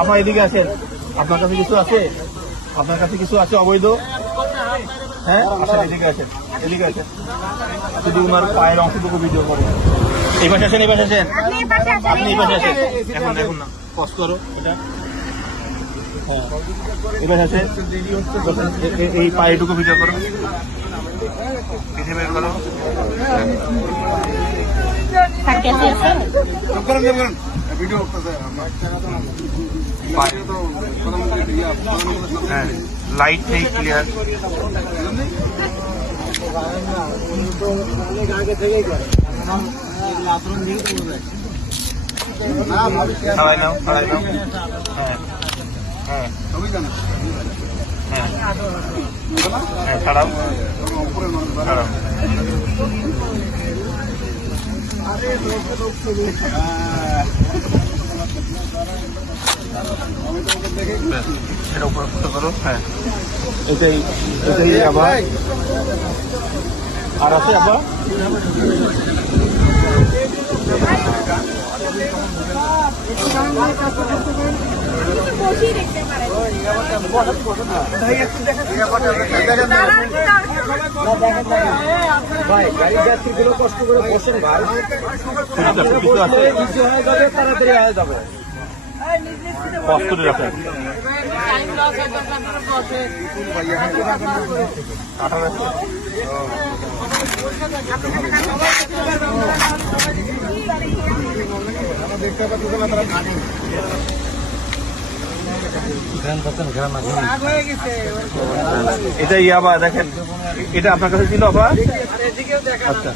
আপনার এদিকে আছেন, আপনার কাছে কিছু আছে, আপনার কাছে কিছু আছে অবৈধ? হ্যাঁ আসেন, এদিকে আছেন, এদিকে আছেন, শুধু ওনার পায়ের অংশটুকু ভিডিও করেন। এই পাশে আসেন, এই পাশে আসেন, আপনি এই পাশে আসেন। এখন দেখুন না, কষ্ট করো এটা। হ্যাঁ এবার আছে, এই পায়েটুকু ভিডিও করো, পিঠে বের করো। হ্যাঁ লাইট নেই, ক্লিয়ার। খাওয়াই নাও, খাওয়াই নাও। হ্যাঁ হ্যাঁ হ্যাঁ হ্যাঁ ছাড়াও, ছাড়াও। সেটা উপরে ফুটো করো। হ্যাঁ এটাই, এটাই আবার আর আছে আবার। ভাই গাড়ির যাত্রীগুলো কষ্ট করে বসেন ভাই, কিছু হয়ে যাবে, তাড়াতাড়ি হয়ে যাবে। কষ্ট করে রাখেন। এটা ইয়াবা দেখেন, এটা আপনার কাছে ছিল আবার? আচ্ছা